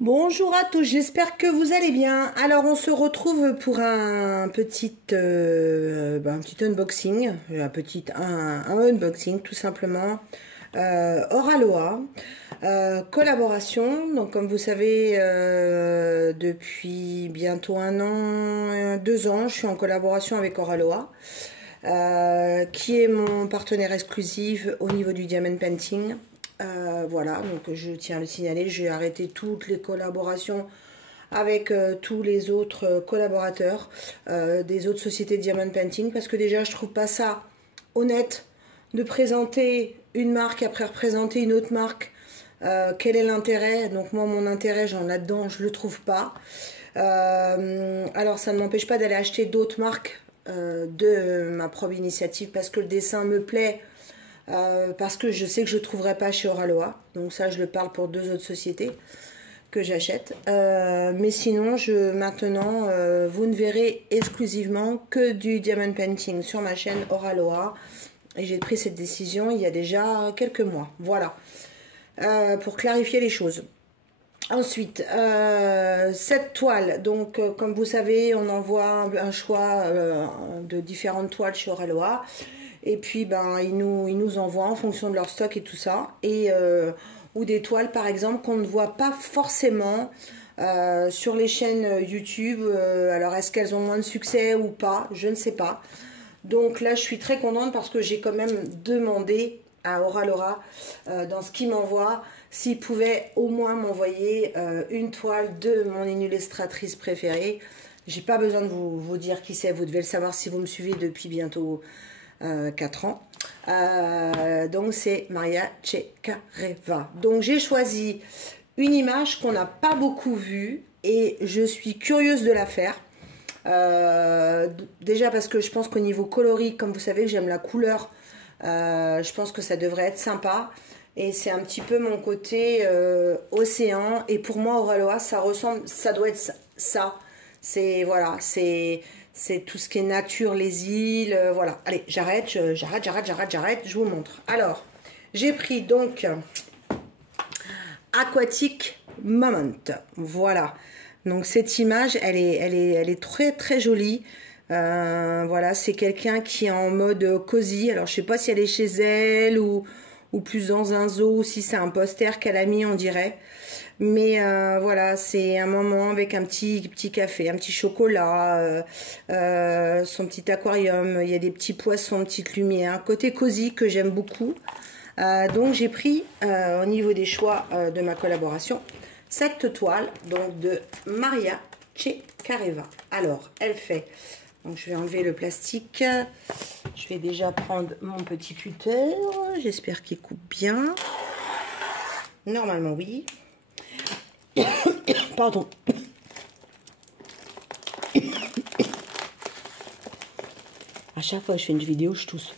Bonjour à tous, j'espère que vous allez bien. Alors on se retrouve pour un petit unboxing, un unboxing tout simplement. Oraloa, collaboration. Donc comme vous savez, depuis bientôt 1 an, 2 ans, je suis en collaboration avec Oraloa, qui est mon partenaire exclusif au niveau du diamond painting. Voilà, donc je tiens à le signaler, j'ai arrêté toutes les collaborations avec tous les autres collaborateurs des autres sociétés de diamond painting, parce que déjà je trouve pas ça honnête de présenter une marque après représenter une autre marque. Quel est l'intérêt? Donc moi, mon intérêt, là-dedans, je le trouve pas. Alors ça ne m'empêche pas d'aller acheter d'autres marques de ma propre initiative, parce que le dessin me plaît. Parce que je sais que je ne trouverai pas chez Oraloa. Donc ça, je le parle pour 2 autres sociétés que j'achète. Mais sinon, maintenant, vous ne verrez exclusivement que du diamond painting sur ma chaîne Oraloa. Et j'ai pris cette décision il y a déjà quelques mois. Voilà. Pour clarifier les choses. Ensuite, cette toile, donc comme vous savez, on envoie un choix de différentes toiles chez Oraloa. Et puis ils nous envoient en fonction de leur stock et tout ça. Ou des toiles par exemple qu'on ne voit pas forcément sur les chaînes YouTube. Alors est-ce qu'elles ont moins de succès ou pas? Je ne sais pas. Donc là je suis très contente parce que j'ai quand même demandé à Oraloa dans ce qu'ils m'envoient s'ils pouvaient au moins m'envoyer une toile de mon illustratrice préférée. J'ai pas besoin de vous dire qui c'est, vous devez le savoir si vous me suivez depuis bientôt 4 ans. Donc c'est Maria Tchekareva. Donc j'ai choisi une image qu'on n'a pas beaucoup vue et je suis curieuse de la faire. Déjà parce que je pense qu'au niveau coloris, comme vous savez que j'aime la couleur, je pense que ça devrait être sympa. Et c'est un petit peu mon côté océan. Et pour moi, Oraloa, ça ressemble, ça doit être ça. C'est voilà, c'est tout ce qui est nature, les îles, voilà. Allez, j'arrête, je vous montre. Alors, j'ai pris donc Aquatic Moment, voilà. Donc cette image, elle est très très jolie. Voilà, c'est quelqu'un qui est en mode cosy. Alors je sais pas si elle est chez elle ou plus dans un zoo, ou si c'est un poster qu'elle a mis, on dirait. Mais voilà, c'est un moment avec un petit café, un petit chocolat, son petit aquarium, il y a des petits poissons, petites lumières, côté cosy que j'aime beaucoup. Donc j'ai pris au niveau des choix de ma collaboration cette toile donc de Maria Tchekareva. Alors elle fait, donc je vais enlever le plastique, je vais déjà prendre mon petit cutter, j'espère qu'il coupe bien. Normalement oui. Pardon. À chaque fois que je fais une vidéo, je tousse.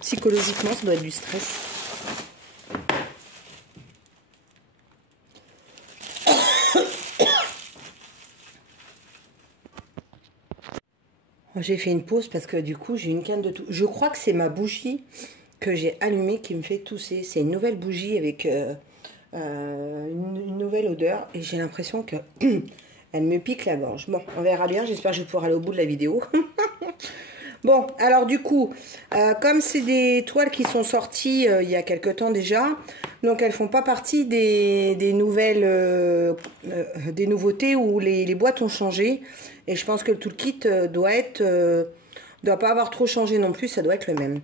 Psychologiquement, ça doit être du stress. J'ai fait une pause parce que du coup, j'ai une canne de tout. Je crois que c'est ma bougie que j'ai allumée qui me fait tousser. C'est une nouvelle bougie avec une nouvelle odeur et j'ai l'impression que elle me pique la gorge. Bon, on verra bien, j'espère que je vais pouvoir aller au bout de la vidéo. Bon, alors du coup, comme c'est des toiles qui sont sorties il y a quelques temps déjà, donc elles font pas partie des nouvelles, des nouveautés où les boîtes ont changé. Et je pense que tout le kit doit pas avoir trop changé non plus, ça doit être le même.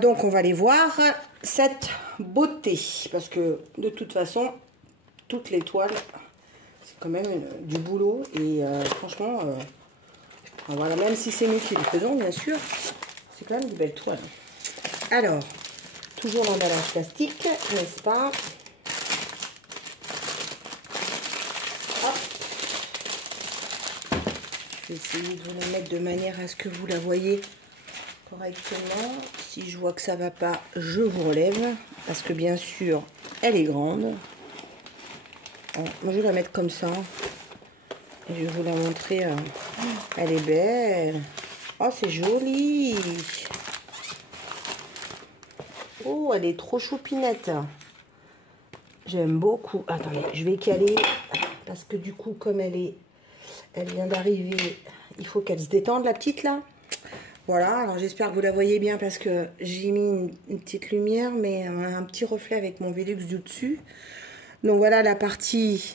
Donc on va aller voir cette beauté, parce que de toute façon, toutes les toiles, c'est quand même du boulot. Et franchement... voilà, même si c'est nous qui les faisons, bien sûr, c'est quand même de belles toiles. Alors, toujours l'emballage plastique, n'est-ce pas? Hop. Je vais essayer de vous la mettre de manière à ce que vous la voyez correctement. Si je vois que ça ne va pas, je vous relève, parce que bien sûr, elle est grande. Bon, moi, je vais la mettre comme ça. Et je vais vous la montrer. Elle est belle. Oh, c'est joli. Oh, elle est trop choupinette. J'aime beaucoup. Attendez, je vais caler parce que du coup, comme elle vient d'arriver, il faut qu'elle se détende, la petite là. Voilà, alors j'espère que vous la voyez bien parce que j'ai mis une petite lumière, mais un petit reflet avec mon Velux du dessus. Donc voilà la partie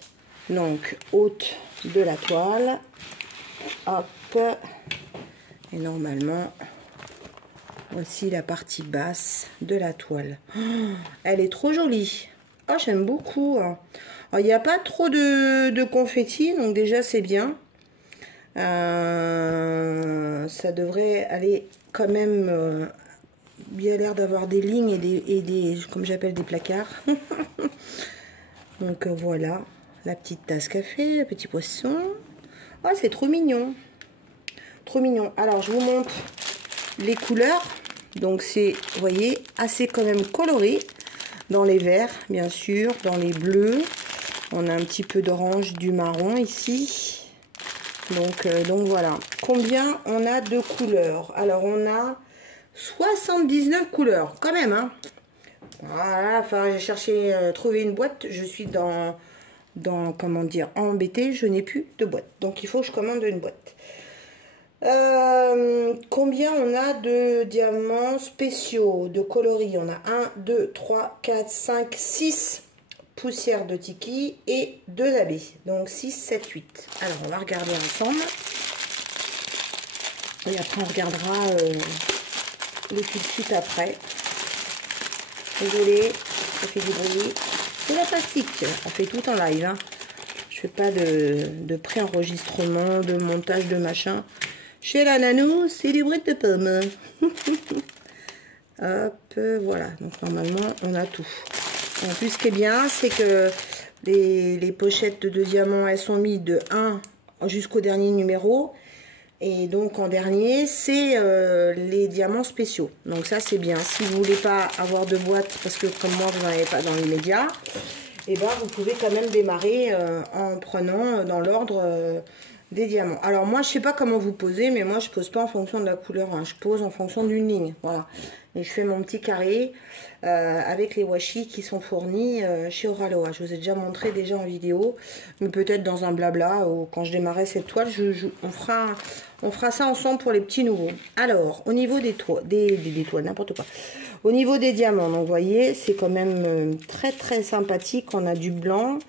donc haute de la toile. Hop. Et normalement, voici la partie basse de la toile. Oh, elle est trop jolie. Oh, j'aime beaucoup. Il n'y a pas trop de confetti, donc déjà c'est bien. Ça devrait aller quand même. Il y a l'air d'avoir des lignes et des comme j'appelle des placards. Donc voilà, la petite tasse café, le petit poisson. Oh, c'est trop mignon. Trop mignon. Alors, je vous montre les couleurs. Donc, c'est, vous voyez, assez quand même coloré. Dans les verts, bien sûr. Dans les bleus. On a un petit peu d'orange, du marron ici. Donc voilà. Combien on a de couleurs? Alors, on a 79 couleurs. Quand même, hein. Voilà. Enfin, j'ai cherché, trouver une boîte. Je suis dans comment dire, embêtée. Je n'ai plus de boîte. Donc, il faut que je commande une boîte. Combien on a de diamants spéciaux, de coloris? On a 1, 2, 3, 4, 5, 6 poussières de tiki et 2 abeilles. Donc 6, 7, 8. Alors on va regarder ensemble. Et après on regardera le tout de suite après. Désolée, ça fait du bruit. C'est la plastique. On fait tout en live. Hein. Je fais pas de pré-enregistrement, de montage, de machin. Chez la Nanou, c'est du bruit de pomme. Hop, voilà. Donc, normalement, on a tout. En plus, ce qui est bien, c'est que les pochettes de diamants, elles sont mises de 1 jusqu'au dernier numéro. Et donc, en dernier, c'est les diamants spéciaux. Donc, ça, c'est bien. Si vous voulez pas avoir de boîte, parce que comme moi, vous n'en avez pas dans les médias, et ben, vous pouvez quand même démarrer en prenant dans l'ordre... des diamants. Alors moi je sais pas comment vous posez, mais moi je pose pas en fonction de la couleur, hein. Je pose en fonction d'une ligne, voilà. Et je fais mon petit carré avec les washi qui sont fournis chez Oraloa. Je vous ai déjà montré déjà en vidéo, mais peut-être dans un blabla ou quand je démarrais cette toile, on fera ça ensemble pour les petits nouveaux. Alors au niveau des toiles, des toiles, n'importe quoi. Au niveau des diamants, donc vous voyez, c'est quand même très très sympathique. On a du blanc,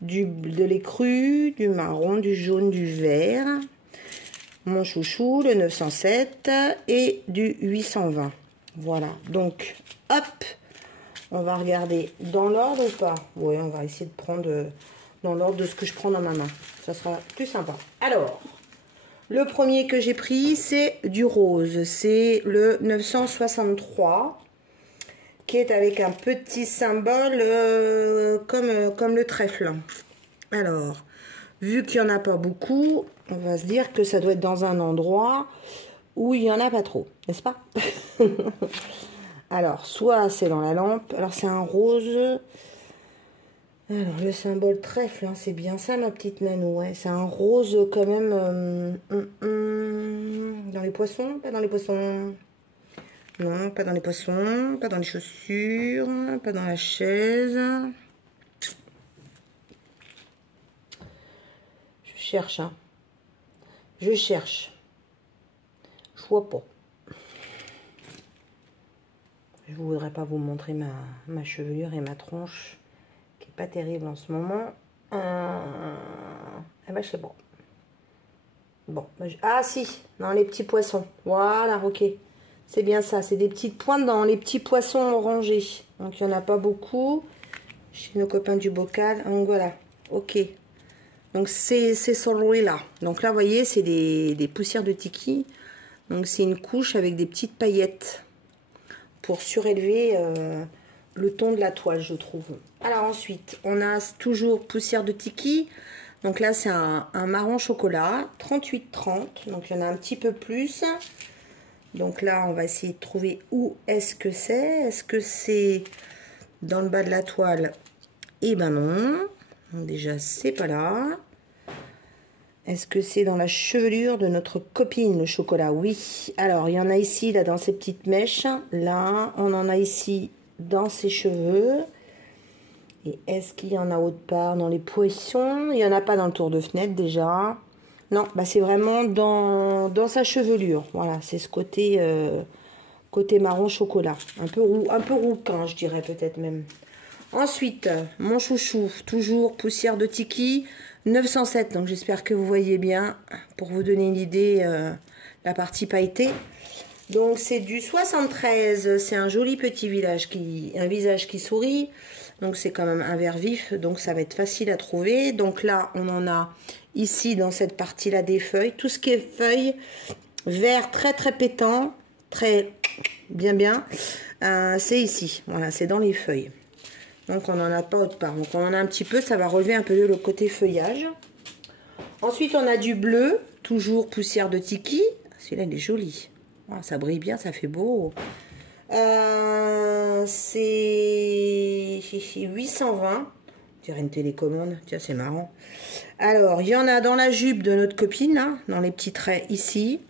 de l'écru, du marron, du jaune, du vert, mon chouchou, le 907 et du 820. Voilà, donc hop, on va regarder dans l'ordre ou pas? Oui, on va essayer de prendre dans l'ordre de ce que je prends dans ma main. Ça sera plus sympa. Alors, le premier que j'ai pris, c'est du rose. C'est le 963. Qui est avec un petit symbole comme le trèfle. Alors, vu qu'il n'y en a pas beaucoup, on va se dire que ça doit être dans un endroit où il n'y en a pas trop, n'est-ce pas? Alors, soit c'est dans la lampe, alors c'est un rose. Alors, le symbole trèfle, hein, c'est bien ça ma petite Nanou, ouais. C'est un rose quand même dans les poissons, pas dans les poissons. Non, pas dans les poissons, pas dans les chaussures, pas dans la chaise. Je cherche, hein. Je cherche. Je vois pas. Je ne voudrais pas vous montrer ma chevelure et ma tronche, qui est pas terrible en ce moment. Eh ben, je sais pas. Bon, ah si, dans les petits poissons. Voilà, ok. C'est bien ça, c'est des petites pointes dans les petits poissons orangés. Donc, il n'y en a pas beaucoup. Chez nos copains du bocal. Donc, voilà. Ok. Donc, c'est celui-là. Donc, là, vous voyez, c'est des poussières de tiki. Donc, c'est une couche avec des petites paillettes pour surélever le ton de la toile, je trouve. Alors, ensuite, on a toujours poussière de tiki. Donc, là, c'est un marron chocolat. 38,30. Donc, il y en a un petit peu plus. Donc là, on va essayer de trouver où est-ce que c'est. Est-ce que c'est dans le bas de la toile? Eh ben non. Donc déjà, c'est pas là. Est-ce que c'est dans la chevelure de notre copine, le chocolat? Oui. Alors, il y en a ici, là, dans ces petites mèches. Là, on en a ici dans ses cheveux. Et est-ce qu'il y en a autre part dans les poissons? Il n'y en a pas dans le tour de fenêtre déjà. Non, bah c'est vraiment dans sa chevelure. Voilà, c'est ce côté, côté marron chocolat. Un peu rouquin, je dirais peut-être même. Ensuite, mon chouchou, toujours poussière de Tiki, 907. Donc j'espère que vous voyez bien, pour vous donner une idée, la partie pailletée. Donc c'est du 73, c'est un joli petit visage qui sourit. Donc c'est quand même un vert vif, donc ça va être facile à trouver. Donc là, on en a ici dans cette partie-là des feuilles. Tout ce qui est feuilles, vert très très pétant, très bien, c'est ici. Voilà, c'est dans les feuilles. Donc on n'en a pas autre part. Donc on en a un petit peu, ça va relever un peu le côté feuillage. Ensuite on a du bleu, toujours poussière de Tiki. Celui-là il est joli. Oh, ça brille bien, ça fait beau. C'est 820. Je dirais une télécommande. Tiens, c'est marrant. Alors, il y en a dans la jupe de notre copine, là, dans les petits traits ici.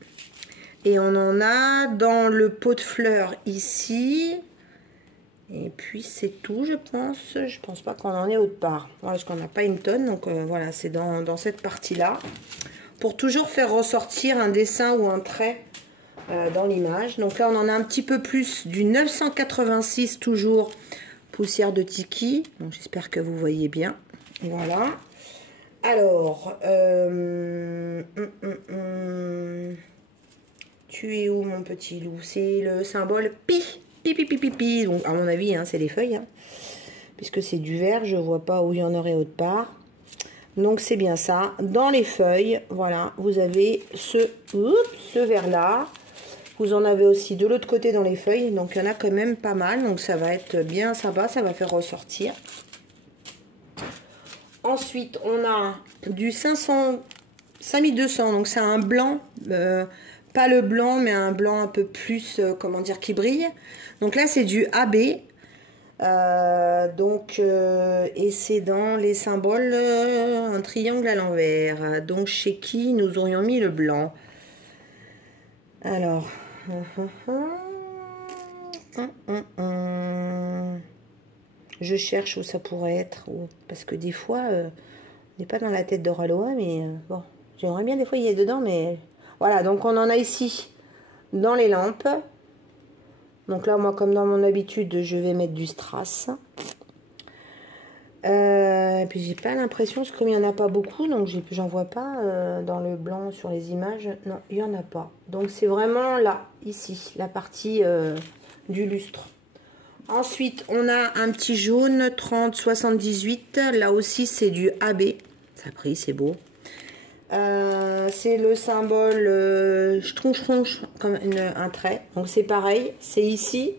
Et on en a dans le pot de fleurs ici. Et puis, c'est tout, je pense. Je pense pas qu'on en ait autre part. Voilà, parce qu'on n'a pas une tonne. Donc, voilà, c'est dans cette partie-là. Pour toujours faire ressortir un dessin ou un trait dans l'image. Donc là on en a un petit peu plus du 986, toujours poussière de Tiki. Donc j'espère que vous voyez bien. Voilà. Alors tu es où mon petit loup? C'est le symbole pi. Donc à mon avis hein, c'est les feuilles hein, puisque c'est du vert, je vois pas où il y en aurait autre part. Donc c'est bien ça. Dans les feuilles, voilà, vous avez ce vert là. Vous en avez aussi de l'autre côté dans les feuilles. Donc il y en a quand même pas mal. Donc ça va être bien sympa. Ça va faire ressortir. Ensuite, on a du 5200. Donc c'est un blanc. Pas le blanc, mais un blanc un peu plus, comment dire, qui brille. Donc là, c'est du AB. Et c'est dans les symboles, un triangle à l'envers. Donc chez qui nous aurions mis le blanc? Alors, je cherche où ça pourrait être, parce que des fois, on n'est pas dans la tête d'Oraloa, mais bon, j'aimerais bien des fois y être dedans, mais voilà. Donc on en a ici dans les lampes. Donc là, moi, comme dans mon habitude, je vais mettre du strass. Et puis j'ai pas l'impression, parce que comme il n'y en a pas beaucoup, donc j'en vois pas dans le blanc sur les images. Non, il n'y en a pas. Donc c'est vraiment là, ici, la partie du lustre. Ensuite, on a un petit jaune 3078. Là aussi, c'est du AB. Ça brille, c'est beau. C'est le symbole schtroumpf comme un trait. Donc c'est pareil, c'est ici.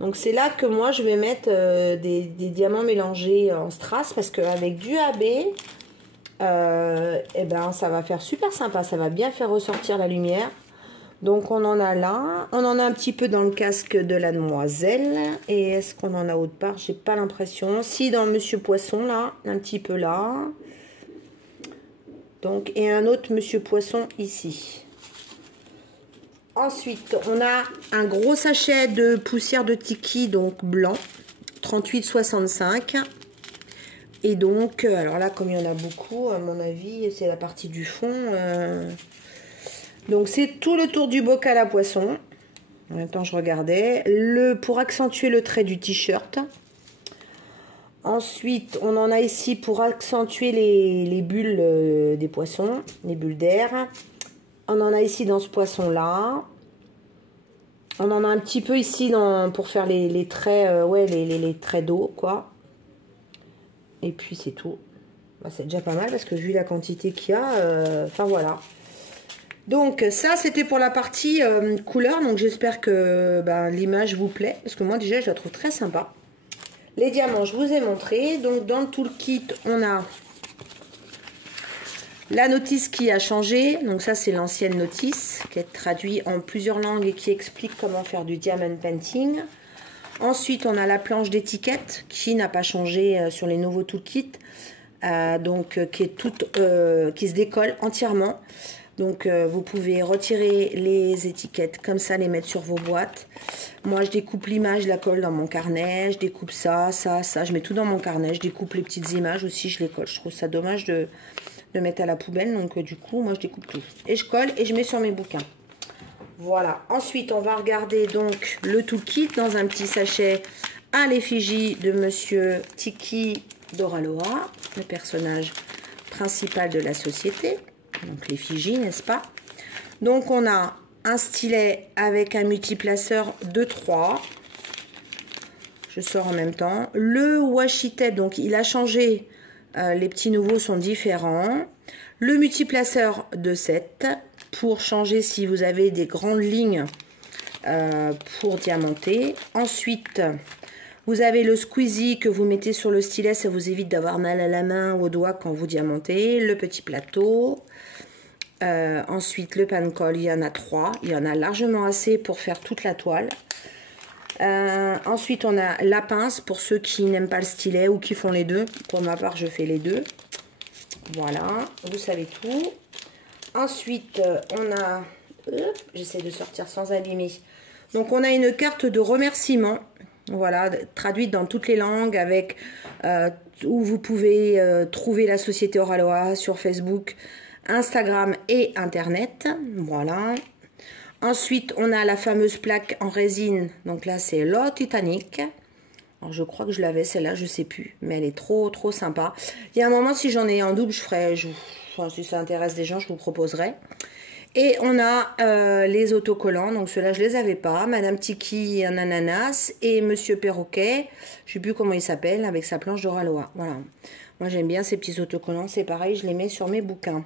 Donc c'est là que moi je vais mettre des diamants mélangés en strass, parce qu'avec du AB, et ben ça va faire super sympa, ça va bien faire ressortir la lumière. Donc on en a là, on en a un petit peu dans le casque de la demoiselle. Et est-ce qu'on en a autre part? J'ai pas l'impression. Si, dans le Monsieur Poisson là, un petit peu là. Donc, et un autre Monsieur Poisson ici. Ensuite, on a un gros sachet de poussière de Tiki, donc blanc, 38,65. Et donc, alors là, comme il y en a beaucoup, à mon avis, c'est la partie du fond. Donc, c'est tout le tour du bocal à poisson. En même temps, je regardais. Pour accentuer le trait du t-shirt. Ensuite, on en a ici pour accentuer les bulles des poissons, les bulles d'air. On en a ici dans ce poisson-là. On en a un petit peu ici pour faire les traits, les traits d'eau, quoi. Et puis, c'est tout. Bah, c'est déjà pas mal parce que vu la quantité qu'il y a, enfin voilà. Donc, ça, c'était pour la partie couleur. Donc, j'espère que l'image vous plaît. Parce que moi, déjà, je la trouve très sympa. Les diamants, je vous ai montré. Donc, dans tout le kit, on a la notice qui a changé. Donc, ça, c'est l'ancienne notice qui est traduite en plusieurs langues et qui explique comment faire du diamond painting. Ensuite, on a la planche d'étiquette qui n'a pas changé sur les nouveaux toolkits. Qui est toute, qui se décolle entièrement. Donc vous pouvez retirer les étiquettes comme ça, les mettre sur vos boîtes. Moi je découpe l'image, je la colle dans mon carnet, je découpe ça, ça, ça, je mets tout dans mon carnet, je découpe les petites images aussi, je les colle. Je trouve ça dommage de mettre à la poubelle, donc du coup moi je découpe tout. Et je colle et je mets sur mes bouquins. Voilà, ensuite on va regarder donc le toolkit dans un petit sachet à l'effigie de Monsieur Tiki d'Oraloa, le personnage principal de la société, donc l'effigie, n'est-ce pas? Donc on a un stylet avec un multiplaceur de 3, je sors en même temps, le washi tape, donc il a changé, les petits nouveaux sont différents, le multiplaceur de 7 pour changer si vous avez des grandes lignes pour diamanter. Ensuite vous avez le squeezie que vous mettez sur le stylet, ça vous évite d'avoir mal à la main ou aux doigts quand vous diamantez. Le petit plateau. Ensuite, le pan colle, il y en a 3. Il y en a largement assez pour faire toute la toile. Ensuite, on a la pince pour ceux qui n'aiment pas le stylet ou qui font les deux. Pour ma part, je fais les deux. Voilà, vous savez tout. Ensuite, on a... J'essaie de sortir sans abîmer. Donc, on a une carte de remerciement. Voilà, traduite dans toutes les langues avec où vous pouvez trouver la société Oraloa sur Facebook, Instagram et Internet. Voilà. Ensuite, on a la fameuse plaque en résine. Donc là, c'est l'or Titanic. Alors, je crois que je l'avais celle-là, je sais plus. Mais elle est trop sympa. Il y a un moment, si j'en ai en double, je ferai... Enfin, si ça intéresse des gens, je vous proposerai. Et on a les autocollants, donc ceux-là je les avais pas. Madame Tiki, un ananas, et Monsieur Perroquet, je sais plus comment il s'appelle, avec sa planche d'Oraloa. Voilà. Moi j'aime bien ces petits autocollants, c'est pareil, je les mets sur mes bouquins.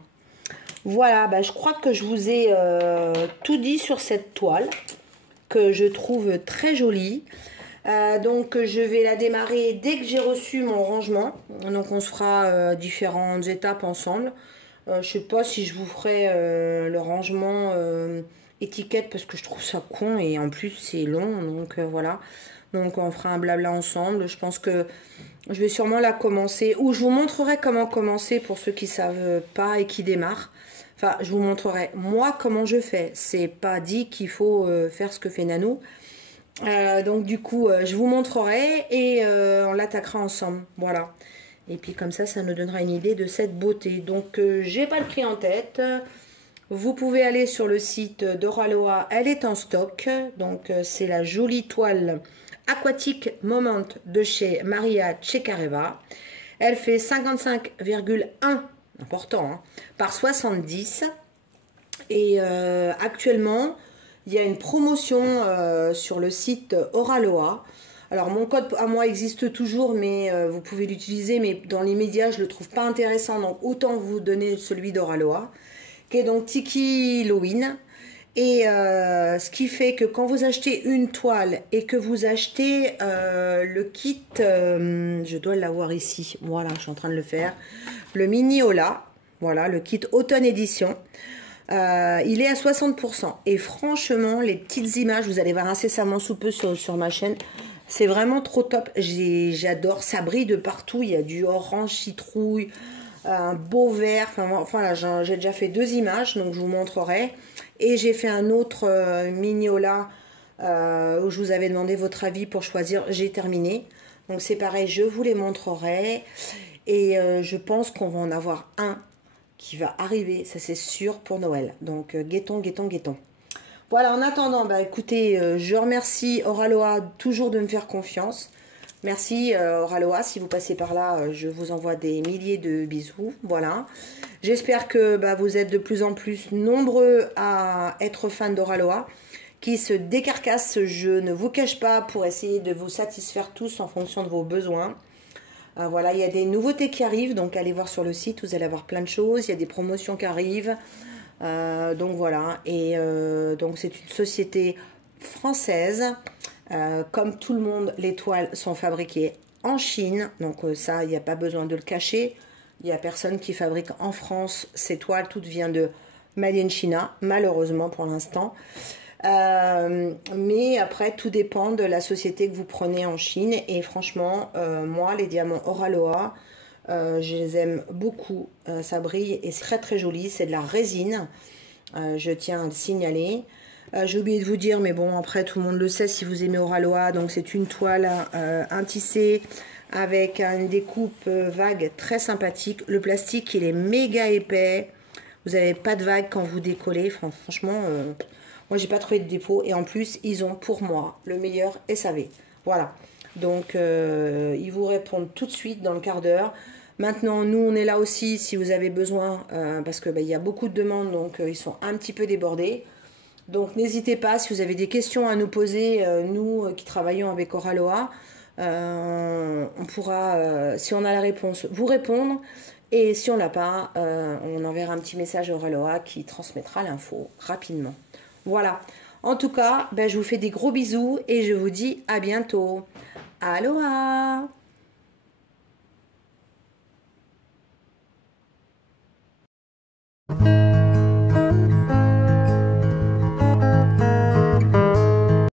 Voilà, bah, je crois que je vous ai tout dit sur cette toile, que je trouve très jolie. Donc je vais la démarrer dès que j'ai reçu mon rangement. Donc on se fera différentes étapes ensemble. Je sais pas si je vous ferai le rangement étiquette parce que je trouve ça con et en plus c'est long, donc voilà. Donc on fera un blabla ensemble. Je pense que je vais sûrement la commencer, ou je vous montrerai comment commencer pour ceux qui savent pas et qui démarrent. Enfin, je vous montrerai moi comment je fais. C'est pas dit qu'il faut faire ce que fait Nano. Donc du coup je vous montrerai et on l'attaquera ensemble. Voilà. Et puis comme ça nous donnera une idée de cette beauté. Donc j'ai pas le prix en tête. Vous pouvez aller sur le site d'Oraloa, elle est en stock. Donc c'est la jolie toile aquatique Moment de chez Maria Ceccareva. Elle fait 55,1, important, hein, par 70. Et actuellement, il y a une promotion sur le site Oraloa. Alors mon code à moi existe toujours, mais vous pouvez l'utiliser, mais dans l'immédiat je le trouve pas intéressant, donc autant vous donner celui d'Oraloa, qui est donc Tiki Halloween. Et ce qui fait que quand vous achetez une toile et que vous achetez le kit, je dois l'avoir ici, voilà, je suis en train de le faire, le mini Ola, voilà, le kit automne édition. Il est à 60%. Et franchement, les petites images, vous allez voir incessamment sous peu sur ma chaîne. C'est vraiment trop top. J'adore. Ça brille de partout. Il y a du orange citrouille, un beau vert. Enfin là, j'ai déjà fait 2 images, donc je vous montrerai. Et j'ai fait un autre mignola où je vous avais demandé votre avis pour choisir. J'ai terminé. Donc c'est pareil, je vous les montrerai. Et je pense qu'on va en avoir un qui va arriver, ça c'est sûr, pour Noël. Donc guettons. Voilà, en attendant, bah écoutez, je remercie Oraloa toujours de me faire confiance. Merci Oraloa, si vous passez par là, je vous envoie des milliers de bisous. Voilà. J'espère que bah, vous êtes de plus en plus nombreux à être fans d'Oraloa, qui se décarcasse, je ne vous cache pas, pour essayer de vous satisfaire tous en fonction de vos besoins. Voilà, il y a des nouveautés qui arrivent, donc allez voir sur le site, vous allez avoir plein de choses. Il y a des promotions qui arrivent. Donc voilà, et donc c'est une société française. Comme tout le monde, les toiles sont fabriquées en Chine. Donc ça, il n'y a pas besoin de le cacher. Il n'y a personne qui fabrique en France ces toiles. Tout vient de Made in China, malheureusement pour l'instant. Mais après tout dépend de la société que vous prenez en Chine, et franchement moi les diamants Oraloa je les aime beaucoup, ça brille et c'est très joli, c'est de la résine je tiens à le signaler. J'ai oublié de vous dire, mais bon, après tout le monde le sait si vous aimez Oraloa, donc c'est une toile, un tissé avec une découpe vague très sympathique. Le plastique, il est méga épais. Vous n'avez pas de vague quand vous décollez. Franchement, moi, j'ai pas trouvé de défaut. Et en plus, ils ont pour moi le meilleur SAV. Voilà. Donc, ils vous répondent tout de suite dans le quart d'heure. Maintenant, nous, on est là aussi si vous avez besoin, parce que il y a beaucoup de demandes, donc ils sont un petit peu débordés. Donc, n'hésitez pas, si vous avez des questions à nous poser, nous qui travaillons avec Oraloa, on pourra, si on a la réponse, vous répondre. Et si on l'a pas, on enverra un petit message à Oraloa qui transmettra l'info rapidement. Voilà. En tout cas, je vous fais des gros bisous et je vous dis à bientôt. Aloha!